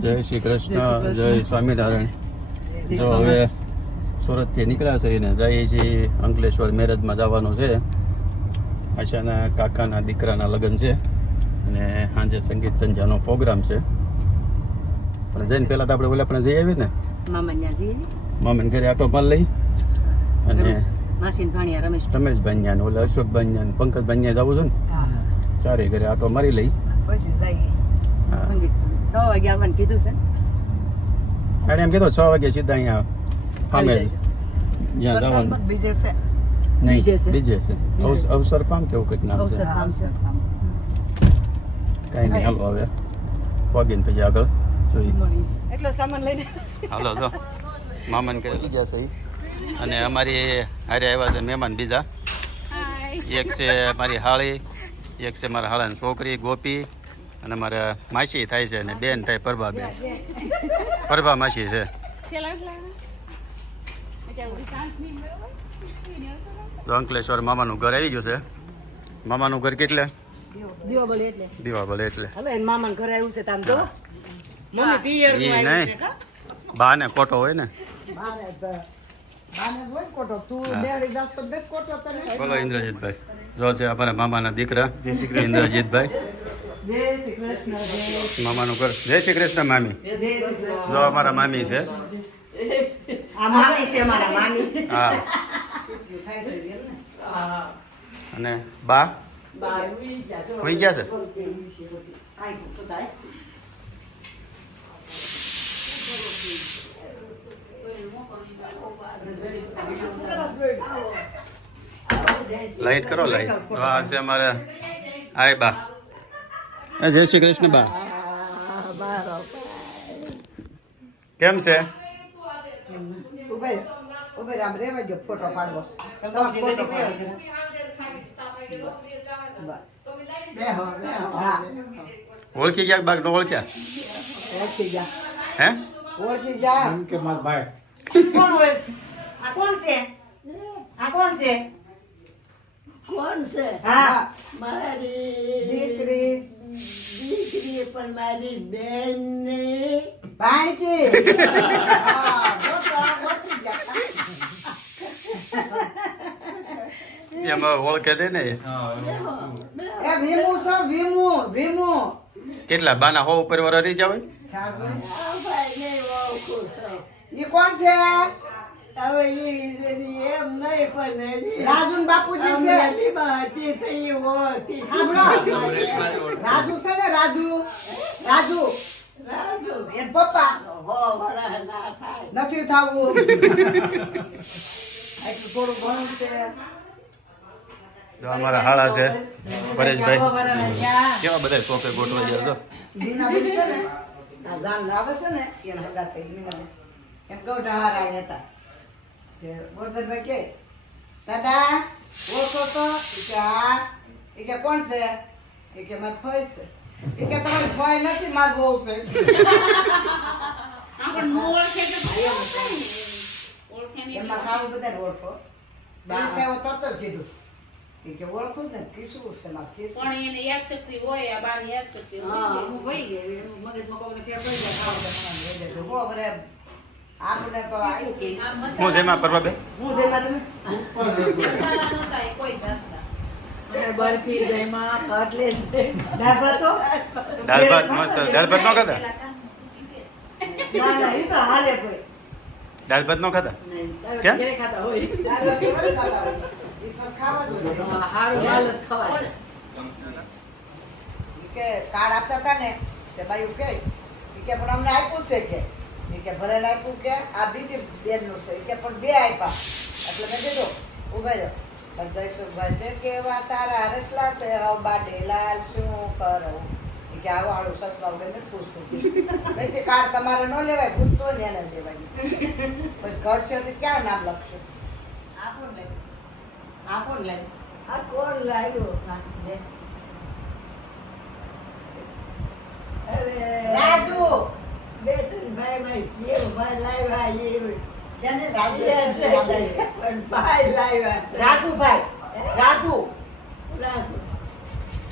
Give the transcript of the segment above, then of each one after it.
જય શ્રી કૃષ્ણ. જય સ્વામિનારાયણ. જો હવે સુરતથી નીકળ્યા છે ને જઈએ છીએ અંકલેશ્વર મેરેજમાં જવાનું છે. આશાના કાકાના દીકરાના લગ્ન છે અને સાંજે સંગીત સંધ્યાનો પ્રોગ્રામ છે. પણ જઈને પહેલાં તો આપણે ઓલા પણ જઈ આવીએ ને. મામા મામીને ઘરે આટો માર લઈ. અને ભાણિયા રમેશ. રમેશભાઈ ઓલે ને ઓલા પંકજ ને ન્યા જવું છે ને. ચારે ઘરે આટો મારી લઈ. પછી હા. છ વાગે આવવાનું કીધું છે અને એમ કીધું છ વાગે સીધા અહીંયા ફામે જ્યાં જવાનું. બીજે છે. બીજે છે. નહીં બીજે છે. અવસર પામ કેવું કંઈક નામ છે? અવસર. કામ કાંઈ નહીં હાલો હવે. પગીને પછી આગળ જોઈએ. એટલો સામાન લઈને. હાલો જો. મામાને કરી ગયા છે અને અમારી હારે આવ્યા છે મહેમાન બીજા. એક છે મારી હાળી એક છે મારા હાળાની છોકરી ગોપી અને મારા માસી થાય છે અને બેન થાય પરભા બેન. પરભા માસી છે. તો અંકલેશ્વર મામાનું ઘર આવી ગયું છે. મામાનું ઘર કેટલે? દીવા એટલે. મામાનું ઘરે આવ્યું છે તામ જો. મમ્મી પિયર. બા ને ખોટો હોય ને. બોલો ઇન્દ્રજીતભાઈ. જો છે અમારા મામાના દીકરા ઇન્દ્રજીતભાઈ. જય શ્રી કૃષ્ણ જય મામાનું ઘર. જય શ્રી કૃષ્ણ મામી. જય શ્રી કૃષ્ણ. જો અમારા મામી છે. આ મામી છે અમારા મામી. હા. થાય છે રેલ ને અને બા? હોઈ ગયા છે? Thank થાય લાઈટ કરો લાઈટ હા છે અમારે આય બા. એ જય શ્રી કૃષ્ણ બા. કેમ છે? હા ઓળખી ગયા બાગ નો ઓળખ્યા? ઓળખી ગયા. હે? ઓળખી ભાઈ. કોણ હોય આ કોણ છે? આ કોણ છે? કોણ છે? હા. મારી દીકરી. દીકરી પણ મારી બેન ને ભાણકી એમાં ઓળખે દે ને? એ ભીમુ છો ભીમુ ભીમુ કેટલા બાના હો ઉપર વાળા નહીં જાવ ઈ કોણ છે? હવે ઈ એમ નહીં પણ રાજુ બાપુજી છે. હતી તો ઈ ઓળખી રાજુ છે ને રાજુ? રાજુ? રાજુ. એ પપ્પા. હો વરા ના થાય. નથી થવું. એટલું થોડું ઘણું છે. જો અમારા હાળા છે પરેશભાઈ. કેવા બધા શોખે ગોઠવા ગયા છો? મીનાબેન છે ને આ જાન આવે છે ને એમ ગૌઢા હારા હતા. કે ગોરધનભાઈ કે દાદા ઓળખો તો. કે હા. એ કે કોણ છે? એ કે માર ફોઈ છે. એ કે તમારે ફોઈ નથી માર બહુ છે. એમાં કાળું બધાને ઓળખો. સાહેબ તરત જ કીધું. એ કે ઓળખું ને કીશું છે માર કીશું પણ એને યાદશક્તિ હોય આ બાર યાદશક્તિ હા હોય હું ગઈ મગજમાં કોઈને ફેર પડી જાય હું જેમાં પરવા બે હું જેમાં તમે? કોઈ જાતના બરફી જયમાં કટલેટ દાળ ભાત તો? દાળ ભાત મસ્ત. દાળ ભાત નો ખાતા ના ના એ તો હાલે પડે દાળ ભાત નો ખાતા કેમ? ઘરે ખાતા હોય. દાળ ભાત કેવા ખાતા હોય? એ તો ખાવા જોઈએ. હારું હાલ ખવાય. કે કાર્ડ આપતા હતા ને તે ભાઈ કે કે પણ અમને આપ્યું છે કે? કે ભલે આપ્યું કે આ બીજી બેનનું છે. કે પણ બે આપ્યા. એટલે મેં કીધું ઊભા જો પણ જયસુખભાઈ છે કેવા તારા હરસલા છે. હવ બાડેલાલ શું કરું? કે આ વાળું સસલા વગર પૂછતું. તે કાર્ડ તમારે ન લેવાય પૂછતો ને એને દેવાય પછી ઘર છે તો ક્યાં નામ લખશું? આપો ને આ ને લાઈ. આ કોણ લાગ્યું હા, અરે. રાજુ! બે ત્રણ ભાઈ ભાઈ કેવું? ભાઈ લાવ્યા એ જેને રાજુ. પણ ભાઈ લાવ્યા રાજુ. રાજુ.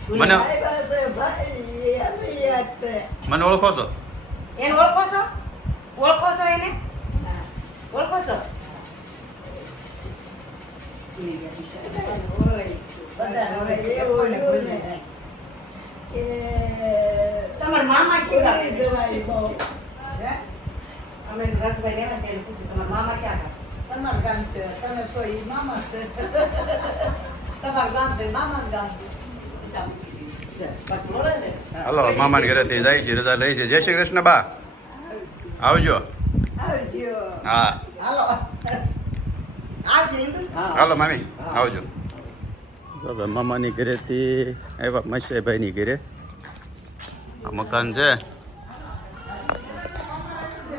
મને ભાઈ એમ યાદ મને ઓળખો છો? એને ઓળખો છો? ઓળખો છો એને? ઓળખો છો. તમારા મામા ક્યાં અમે રસભાઈ લેવા ત્યારે પૂછ્યું તમારા મામા ક્યાં ગામ? તમારું ગામ છે. તમે છો એ મામા છે. તમારું ગામ છે મામાનું ગામ છે. હલો મામા હાલો મામાની ઘરેથી જાય છે રજા લઈ છે. જય શ્રી કૃષ્ણ બા. આવજો. આવજો. હા. હાલો. મામી આવજો. તો હવે મામાની ઘરેથી આવ્યા મશેભાઈની ઘરે. આ મકાન છે.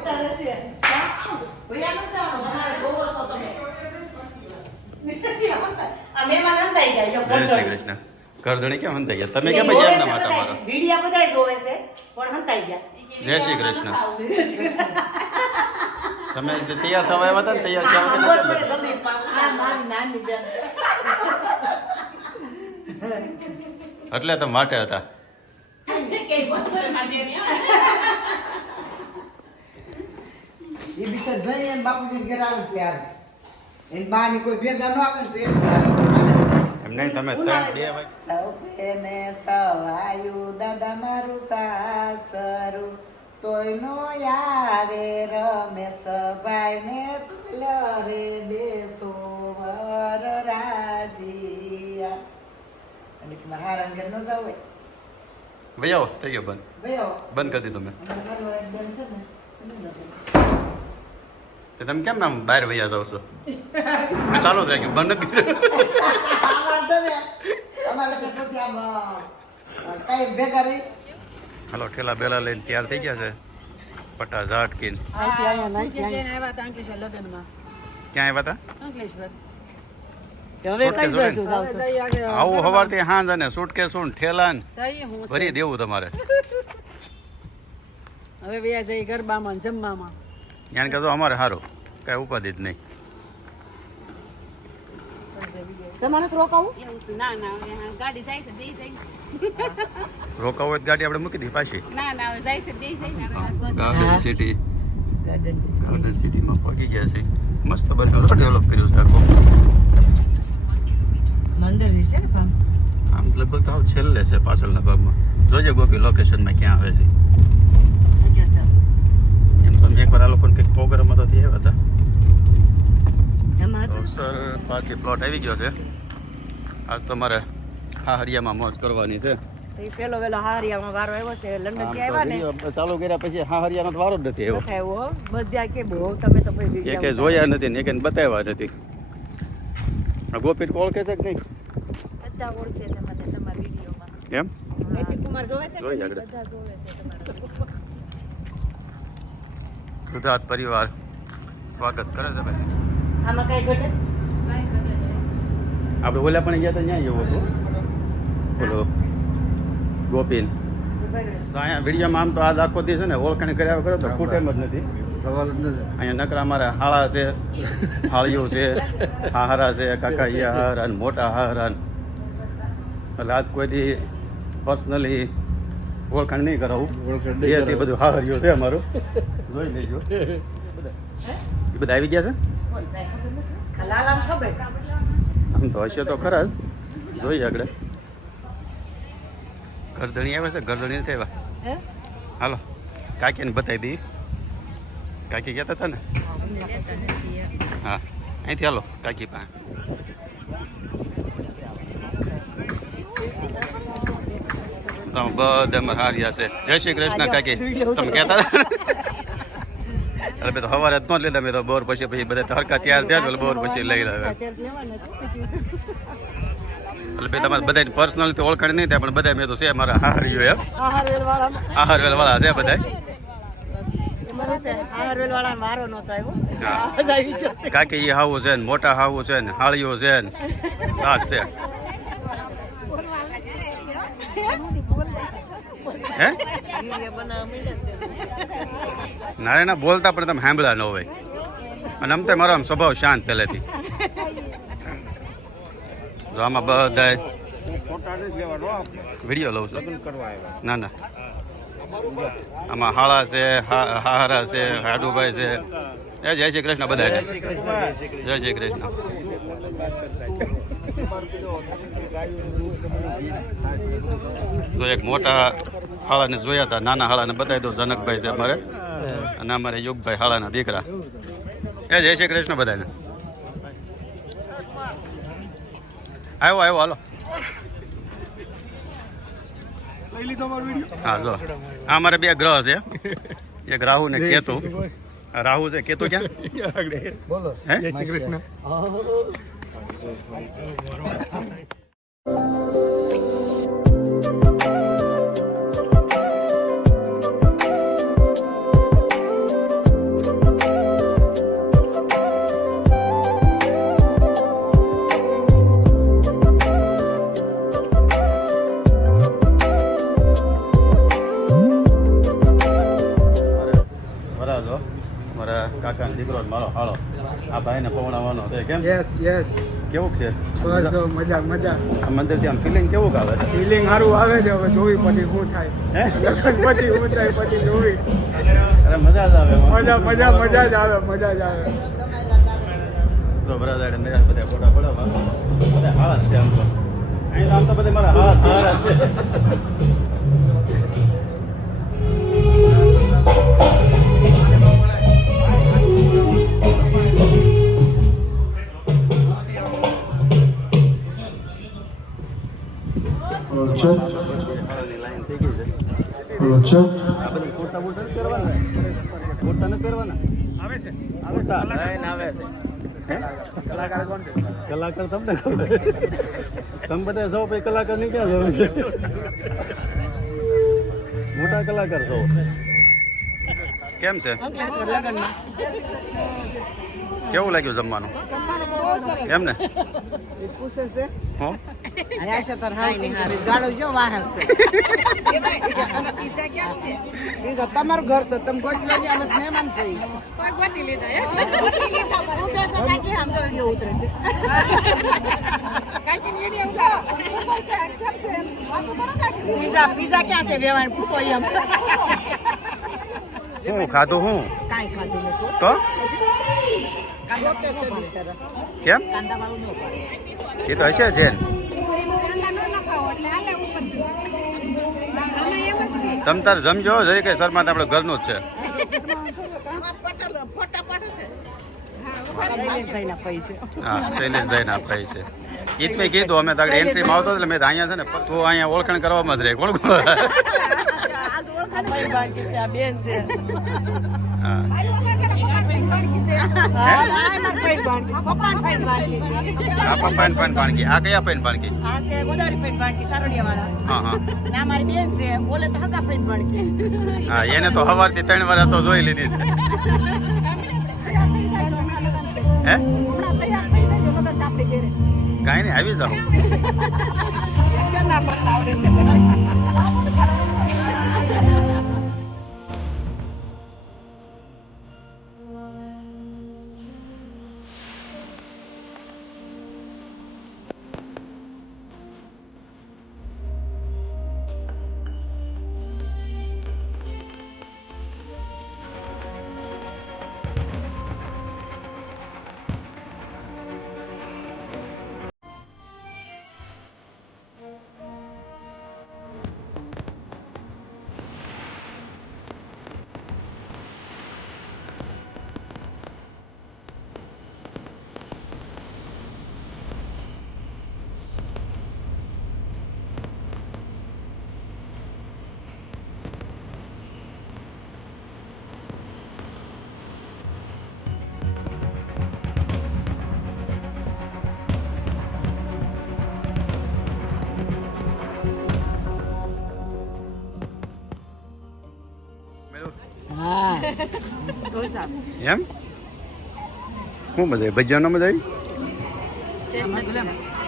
ભૈયા નથી જવાનું, તમારે જોવો છો તમે. ઘરધણી કેમ હંતાઈ ગયા તમે કેમ યાદ ના માટે. મારો વિડિયા બધાય જોવે છે પણ હંતાઈ ગયા જય શ્રી કૃષ્ણ તમે તૈયાર થવા આવ્યા હતા ને તૈયાર થયા વગર આ મારી નાની બેન એટલે તમે માટે હતા કે બોલ માટે. એ વિશે જઈ એને બાપુજી ઘેર આવે ત્યાર. એને બા ની કોઈ ભેગા ન આવે ને તો આવે. એમ નહીં તમે ત્રણ બે સૌ ને સવાયું દાદા મારું સાસરું તોય નો આવે રમેશ ભાઈ ને તુલ રે બેસો વર રાજીયા. એટલે મારા હારા ઘેર ન જાવ ભાઈ આવો થઈ ગયો બંધ. ભાઈ આવો. બંધ કરી દીધો મેં અમારા ઘરવાળા એક બેન છે ને એને ન જાવ. તો તમે કેમ આમ બહાર વૈયા જાવ છો? મેં ચાલુ જ રાખ્યું બંધ નથી હાલો ઠેલા બેલા લઈને તૈયાર થઈ ગયા છે. પટા ઝાટકીન. ક્યાં આવ્યા? હતા? આવું સવારથી હાંજ અને સુટકે સુન ઠેલા ને ભરી દેવું તમારે. હવે વ્યાજ જઈ ગરબામાં જમવામાં. યાને કહેતો અમારે સારું કાંઈ ઉપાધિ જ નહીં. તમારે રોકાવું? ના ના હવે હા, ગાડી. રોકાવું હોય આપણે મૂકી દઈએ પાછી. ગાર્ડન સિટી ગાર્ડન સિટીમાં પહોંચી ગયા છે. મસ્ત બનેલો ડેવલપ કર્યું છે આખું. મંદિર છે આમ લગભગ તો આવ છેલ્લે છે પાછળના ભાગમાં. જોજે ગોપી લોકેશનમાં ક્યાં આવે છે? એકવાર આ લોકોને કંઈક પ્રોગ્રામ હતો તે આવ્યા હતા. સર બાકી પ્લોટ આવી ગયો છે. આજ તમારે હાહરિયામાં મોજ કરવાની છે. એ પેલો વેલો હારિયામાં વારો આવ્યો છે લંડનથી આવ્યા ને? ચાલુ કર્યા પછી હાહરિયાનો તો વારો જ નથી આવ્યો. બધા કે બહુ તમે તો કોઈ એકે જોયા નથી ને એકે બતાવ્યા નથી. આ ગોપી ઓળખે છે કે નહીં? બધા ઓળખે છે મને તમારા વિડીયોમાં. એમ? કુમાર જોવે છે બધા જોવે છે તમારા સુધાત પરિવાર સ્વાગત કરે છે ભાઈ. આમાં કઈ ઘટે. આપણે ઓલા પણ ગયા તો ત્યાં એવો હતું. બોલો ગોપીન તો અહીંયા વિડીયોમાં આમ તો આજ આખો દિવસ છે ને ઓળખાણ કર્યા કરો તો ખૂટ એમ જ નથી. અહીંયા નકરા મારા હાળા છે હાળીઓ છે હાહરા છે કાકા ઈયા હાહરા ને મોટા હાહરા એટલે આજ કોઈ દી પર્સનલી ઓળખાણ નહીં કરાવું. એ બધું હાહર્યું છે અમારું. જોઈ લેજો. એ બધા આવી ગયા છે? આમ તો હશે તો ખરા જ. જોઈએ આગળ. ગરદણી આવે છે? ગરદણી નથી આવ્યા. હે? હાલો. કાકીને બતાવી દઈએ. કાકી કહેતા હતા ને? હા. અહીંથી હાલો કાકી પાસે. તમે બધા મારા હાર્યા છે. જય શ્રી કૃષ્ણ કાકી. તમે કહેતા હતા? એટલે મેં તો સવારે જ ન લીધા મેં તો બોર પછી પછી બધા હરકા તૈયાર થયા એટલે બોર પછી લઈ અત્યારે એટલે ભાઈ તમારે બધા પર્સનલ તો ઓળખાણ નહીં થાય પણ બધા મેં તો છે મારા હાહરીઓ એમ. આહાર વેલ વાળા છે બધા કાકી એ હાવું છે ને મોટા હાવું છે ને હાળીઓ છે ને આઠ છે. હે? નારે ના બોલતા પણ તમે સાંભળ્યા ન હોય. અને આમ તો મારો આમ સ્વભાવ શાંત પહેલેથી. જો આમાં બધા વીડિયો લઉં છું. ના ના. આમાં હાળા છે હાહરા છે હાડુભાઈ છે. એ જય શ્રી કૃષ્ણ બધા જય શ્રી કૃષ્ણ. તો એક મોટા હાળાને જોયા હતા નાના હાળાને બતાવી દો જનકભાઈ છે અમારે. અને અમારે યુગભાઈ હાળાના દીકરા. એ જય શ્રી કૃષ્ણ બધાને. આવ્યો આવ્યો હાલો. હા જો. આ અમારે બે ગ્રહ છે. એક રાહુ ને કેતુ. રાહુ છે કેતુ ક્યાં? બોલો હે? વરાજો યસ યસ કેવું છે? બસ જો મજા મજા આ મંદિર ત્યાં ફિલિંગ કેવું આવે છે? ફિલિંગ સારું આવે છે હવે જોવી પછી શું થાય. હે? લગ્ન પછી શું થાય પછી જોવી અરે મજા જ આવે. મજા મજા મજા જ આવે મજા જ આવે. તો બ્રધર મેળા બધા ફોટા પડાવવા. બધા હાળા છે આમ તો. અહીં આમ તો બધા મારા હાળા હાળા છે. છે? છે? કલાકાર તમને તમે બધા સૌ પછી કલાકારની ક્યાં જરૂર છે? મોટા કલાકાર છો? કેમ છે? કેવું લાગ્યું જમવાનું? એમ ને? તમારું ઘર છે તમે કોઈ લેજો અમે તો મહેમાન છે પીઝા પીઝા ક્યાં છે વેવાણ? પૂછો એમ હું ખાધું હું? કાંઈ ખાધું નથી. તો. કેમ? એ તો હશે જેન તમ તાર જમજો જરી કઈ શર્મા આપણે ઘરનું જ છે. હા શૈલેષભાઈ ના છે ઈ મેં કીધું અમે તારે એન્ટ્રીમાં આવતો એટલે મેં અહીંયા છે ને તું અહીંયા ઓળખાણ કરવામાં જ રહે. કોણ કોણ? મારા ભાઈ છે. આ બેન છે. બોલે તો હવારથી એને ત્રણ વાર તો જોઈ લીધી છે. નઈ. કાંઈ નહીં આવી જાઉં એમ? શું મજા આવી? ભજીયાનો મજા આવી?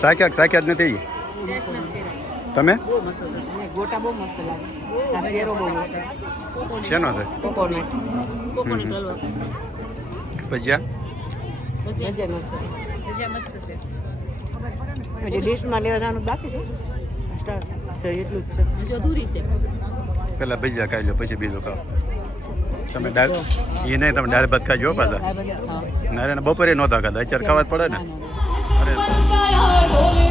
સાખ્યા સાખ્યા જ નથી? તમે? છે અને ગોટા બહુ મસ્ત લાગે શેરો બહુ મસ્ત શેનો છે? કોકોનટ ભજીયા? ભજીયા મસ્ત ભજીયા મસ્ત છે ડિશમાં બાકી છે એટલું જ છે. પહેલા ભજીયા ખાઈ લો પછી બીજું ખાઓ. તમે દાળ એ નહીં તમે દાળ ભાત ખાજો પાછા. નારાયણ બપોરે નહોતા ખાધા અત્યારે ખાવા જ પડે ને. અરે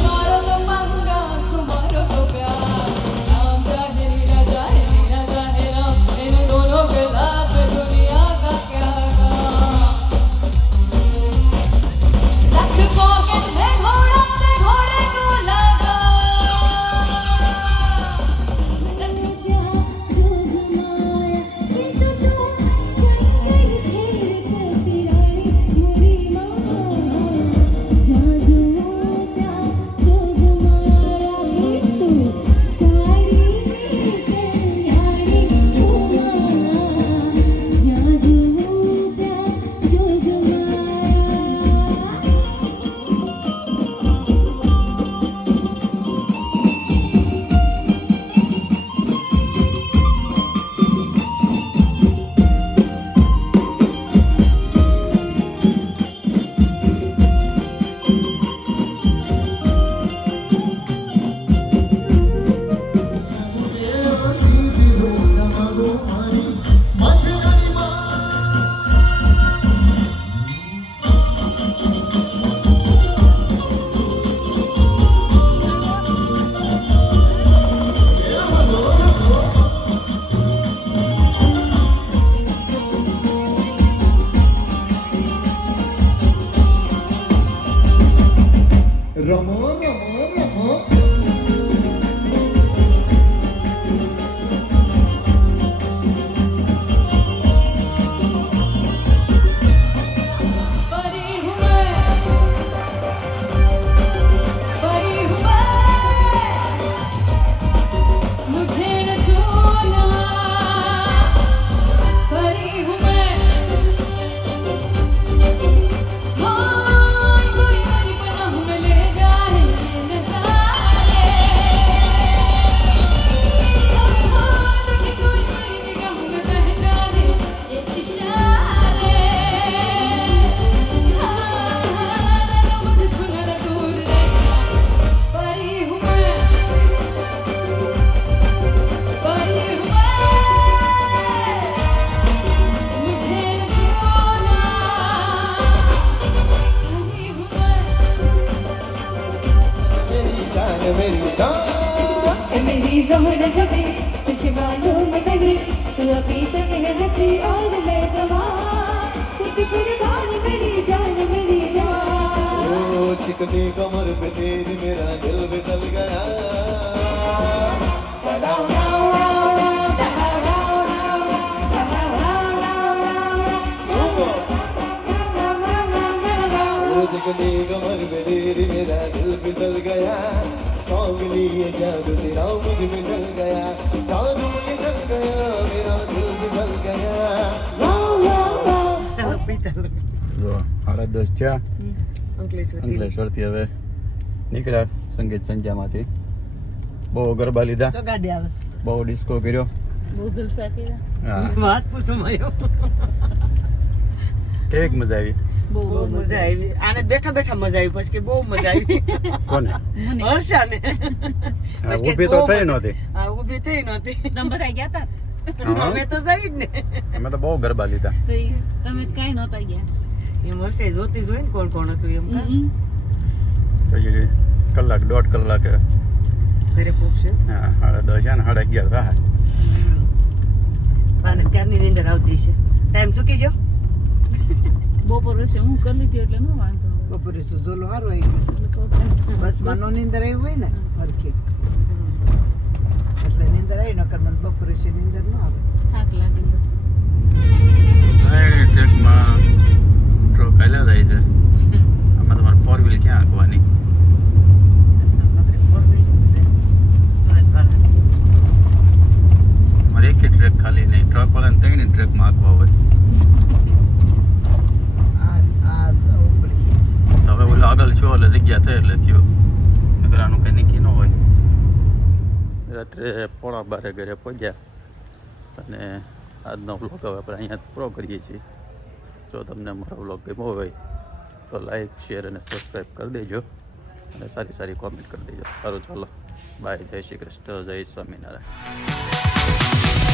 चिकनी कमर पे तेरी मेरा दिल फिसल गया ओ चिकनी कमर पे तेरी मेरा दिल फिसल गया सॉन्ग लिए जादू तेरा मुझ में जल गया जादू में जल गया मेरा दिल જો સાડા દસ અંકલેશ્વરથી. હવે નીકળ્યા સંગીત સંધ્યામાંથી. બહુ ગરબા લીધા. તો ગાડી આવે. બહુ ડિસ્કો કર્યો. બહુ જલસા કર્યા. હા. વાત પૂછો માયો કેવીક મજા આવી? બહુ બહુ મજા આવી. આને બેઠા બેઠા મજા આવી પછી કે બહુ મજા આવી. કોને? હર્ષાને. ઊભી તો થઈ નહોતી. હા ઊભી થઈ નહોતી. ગયા હતા અમે તો જઈ જ ને. અમે તો બહુ ગરબા લીધા. તમે કઈ નહોતા ગયા? એમ હર્ષે જોતી જોઈ ને કોણ કોણ હતું એમ કા? પછી કલાક દોઢ કલાક. ઘરે પહોંચશે હા સાડા દસ ને સાડા અગિયાર થાય. અને ત્યારની નીંદર આવતી છે ટાઈમ ચૂકી ગયો? બપોર વર્ષે હું કરી લીધી એટલે ન વાંધો બપોરે સુઝોલો સારો આવી ગયો. બસ મનો નીંદર આવી હોય ને હરખી. એટલે નીંદર આવી નકર મને બપોરે છે નીંદર ન આવે. થાક લાગે બસ. ટ્રેકમાં હાલ્યા જાય. છે આમાં તમારે ફોર વ્હીલ ક્યાં હાંકવાની? મારે એક ટ્રેક ખાલી નહીં ટ્રક વાળાને ત્રણે ટ્રેકમાં હાંકવા હોય. તો હવે ઓલો આગળ છો એટલે જગ્યા થઈ એટલે થયો. નગરાનું આનું કંઈ ન હોય. રાત્રે પોણા બારે ઘરે પહોંચ્યા. અને આજનો બ્લોક હવે આપણે અહીંયા પૂરો કરીએ છીએ. જો તમને મારો વ્લોગ ગમ્યો હોય તો લાઈક શેર અને સબસ્ક્રાઈબ કરી દેજો અને સારી સારી કોમેન્ટ કરી દેજો. સારું, ચાલો. બાય જય શ્રી કૃષ્ણ. જય સ્વામિનારાયણ.